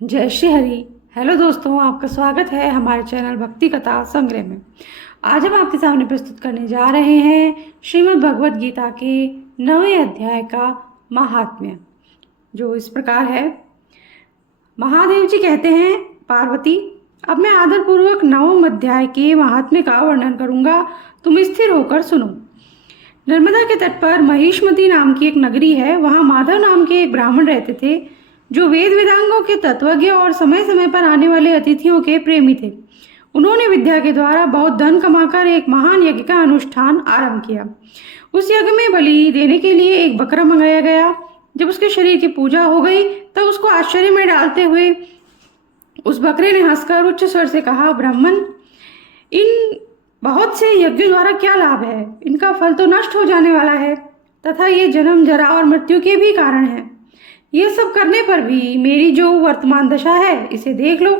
जय श्री हरि। हेलो दोस्तों, आपका स्वागत है हमारे चैनल भक्ति कथा संग्रह में। आज हम आपके सामने प्रस्तुत करने जा रहे हैं श्रीमद् भगवद गीता के 9वें अध्याय का महात्म्य, जो इस प्रकार है। महादेव जी कहते हैं, पार्वती, अब मैं आदरपूर्वक 9वें अध्याय के महात्म्य का वर्णन करूंगा, तुम स्थिर होकर सुनो। नर्मदा के तट पर महिष्मती नाम की एक नगरी है। वहाँ माधव नाम के एक ब्राह्मण रहते थे, जो वेद वेदांगों के तत्वज्ञ और समय समय पर आने वाले अतिथियों के प्रेमी थे। उन्होंने विद्या के द्वारा बहुत धन कमाकर एक महान यज्ञ का अनुष्ठान आरंभ किया। उस यज्ञ में बलि देने के लिए एक बकरा मंगाया गया। जब उसके शरीर की पूजा हो गई तब उसको आश्चर्य में डालते हुए उस बकरे ने हंसकर उच्च स्वर से कहा, ब्राह्मण, इन बहुत से यज्ञों द्वारा क्या लाभ है? इनका फल तो नष्ट हो जाने वाला है तथा ये जन्म, जरा और मृत्यु के भी कारण है। ये सब करने पर भी मेरी जो वर्तमान दशा है, इसे देख लो।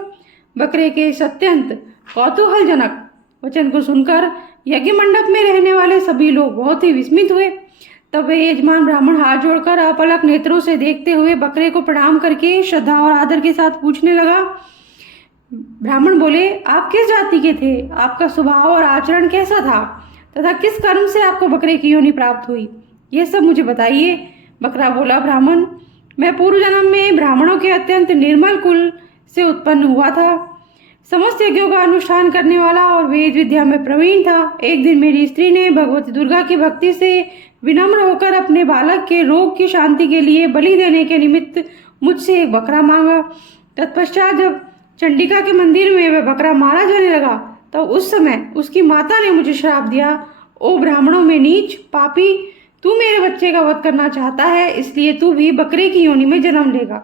बकरे के इस अत्यंत कौतूहलजनक वचन को सुनकर यज्ञ मंडप में रहने वाले सभी लोग बहुत ही विस्मित हुए। तब वे यजमान ब्राह्मण हाथ जोड़कर अपलक नेत्रों से देखते हुए बकरे को प्रणाम करके श्रद्धा और आदर के साथ पूछने लगा। ब्राह्मण बोले, आप किस जाति के थे? आपका स्वभाव और आचरण कैसा था तथा किस कर्म से आपको बकरे की योनि प्राप्त हुई? ये सब मुझे बताइए। बकरा बोला, ब्राह्मण, मैं पूर्व जन्म में ब्राह्मणों के अत्यंत निर्मल कुल से उत्पन्न हुआ था। समस्त यज्ञों का अनुष्ठान करने वाला और वेद विद्या में प्रवीण था। एक दिन मेरी स्त्री ने भगवती दुर्गा की भक्ति से विनम्र होकर अपने बालक के रोग की शांति के लिए बलि देने के निमित्त मुझसे एक बकरा मांगा। तत्पश्चात जब चंडिका के मंदिर में वह बकरा मारा जाने लगा तो उस समय उसकी माता ने मुझे श्राप दिया, ओ ब्राह्मणों में नीच पापी, तू मेरे बच्चे का वध करना चाहता है, इसलिए तू भी बकरे की योनि में जन्म लेगा।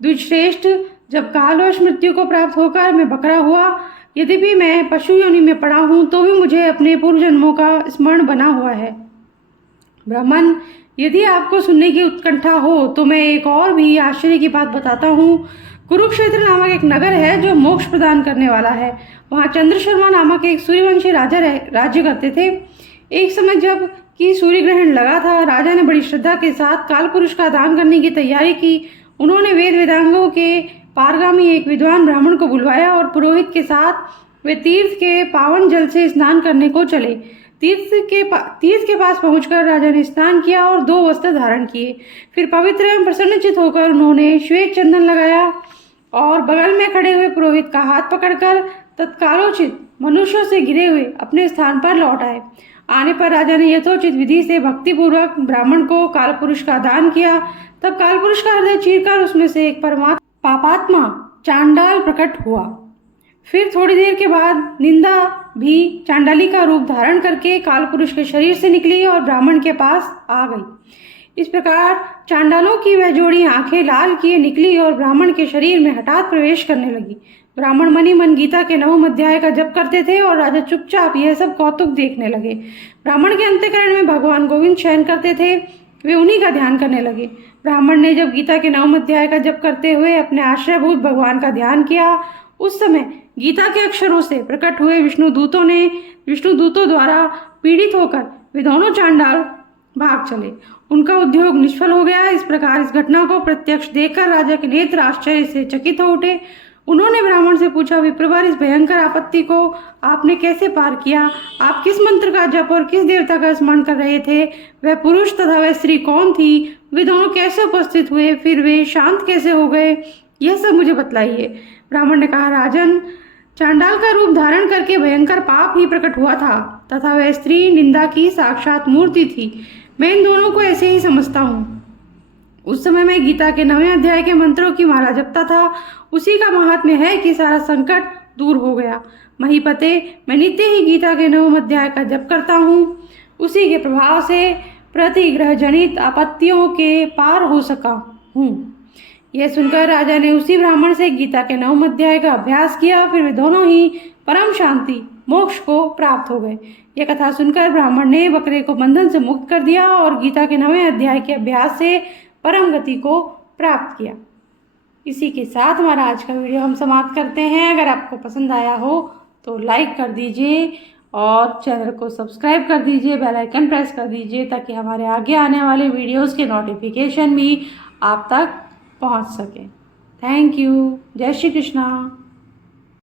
द्विजश्रेष्ठ, जब कालवश मृत्यु को प्राप्त होकर मैं बकरा हुआ, यद्यपि मैं पशु योनि में पड़ा हूँ तो भी मुझे अपने पूर्व जन्मों का स्मरण बना हुआ है। ब्राह्मण, यदि आपको सुनने की उत्कंठा हो तो मैं एक और भी आश्चर्य की बात बताता हूँ। कुरुक्षेत्र नामक एक नगर है जो मोक्ष प्रदान करने वाला है। वहाँ चंद्रशर्मा नामक एक सूर्यवंशी राजा राज्य करते थे। एक समय जब कि सूर्य ग्रहण लगा था, राजा ने बड़ी श्रद्धा के साथ काल पुरुष का दान करने की तैयारी की। उन्होंने वेद वेदांगों के पारगामी एक विद्वान ब्राह्मण को बुलवाया और पुरोहित के साथ वे तीर्थ के पावन जल से स्नान करने को चले। तीर्थ के पास पहुंचकर राजा ने स्नान किया और 2 वस्त्र धारण किए। फिर पवित्र एवं प्रसन्नचित होकर उन्होंने श्वेत चंदन लगाया और बगल में खड़े हुए पुरोहित का हाथ पकड़कर तत्कालोचित मनुष्यों से घिरे हुए अपने स्थान पर लौट आए। आने पर राजा ने यथोचित विधि से भक्तिपूर्वक ब्राह्मण को कालपुरुष का दान किया। तब कालपुरुष का हृदय चीरकर उसमें से एक पापात्मा चांडाल प्रकट हुआ। फिर थोड़ी देर के बाद निंदा भी चांडाली का रूप धारण करके कालपुरुष के शरीर से निकली और ब्राह्मण के पास आ गई। इस प्रकार चांडालों की वह जोड़ी आंखें लाल किए निकली और ब्राह्मण के शरीर में हठात प्रवेश करने लगी। ब्राह्मण मनी मन गीता के 9वें अध्याय का जप करते थे और राजा चुपचाप यह सब कौतुक देखने लगे। ब्राह्मण के अंतःकरण में भगवान गोविंद शयन करते थे, वे उन्हीं का ध्यान करने लगे। ब्राह्मण ने जब गीता के 9वें अध्याय का जप करते हुए अपने आश्रयभूत भगवान का ध्यान किया, उस समय गीता के अक्षरों से प्रकट हुए विष्णु दूतों द्वारा पीड़ित होकर वे दोनों चांडाल भाग चले। उनका उद्योग निष्फल हो गया। इस प्रकार इस घटना को प्रत्यक्ष देखकर राजा के नेत्र आश्चर्य से चकित हो उठे। उन्होंने ब्राह्मण से पूछा, विप्रवर, इस भयंकर आपत्ति को आपने कैसे पार किया? आप किस मंत्र का जप और किस देवता का स्मरण कर रहे थे? वह पुरुष तथा वह स्त्री कौन थी? वे दोनों कैसे उपस्थित हुए? फिर वे शांत कैसे हो गए? यह सब मुझे बतलाइए। ब्राह्मण ने कहा, राजन, चांडाल का रूप धारण करके भयंकर पाप ही प्रकट हुआ था तथा वह स्त्री निंदा की साक्षात मूर्ति थी। मैं इन दोनों को ऐसे ही समझता हूँ। उस समय मैं गीता के 9वें अध्याय के मंत्रों की माला जपता था। उसी का महात्म्य है कि सारा संकट दूर हो गया। महीपते, मैं नित्य ही गीता के 9वें अध्याय का जप करता हूँ। उसी के प्रभाव से प्रतिग्रह जनित आपत्तियों के पार हो सका हूँ। यह सुनकर राजा ने उसी ब्राह्मण से गीता के 9वें अध्याय का अभ्यास किया। फिर वे दोनों ही परम शांति मोक्ष को प्राप्त हो गए। यह कथा सुनकर ब्राह्मण ने बकरे को बंधन से मुक्त कर दिया और गीता के 9वें अध्याय के अभ्यास से परम गति को प्राप्त किया। इसी के साथ हमारा आज का वीडियो हम समाप्त करते हैं। अगर आपको पसंद आया हो तो लाइक कर दीजिए और चैनल को सब्सक्राइब कर दीजिए, बेल आइकन प्रेस कर दीजिए ताकि हमारे आगे आने वाले वीडियोस के नोटिफिकेशन भी आप तक पहुंच सके। Thank you. जय श्री कृष्णा।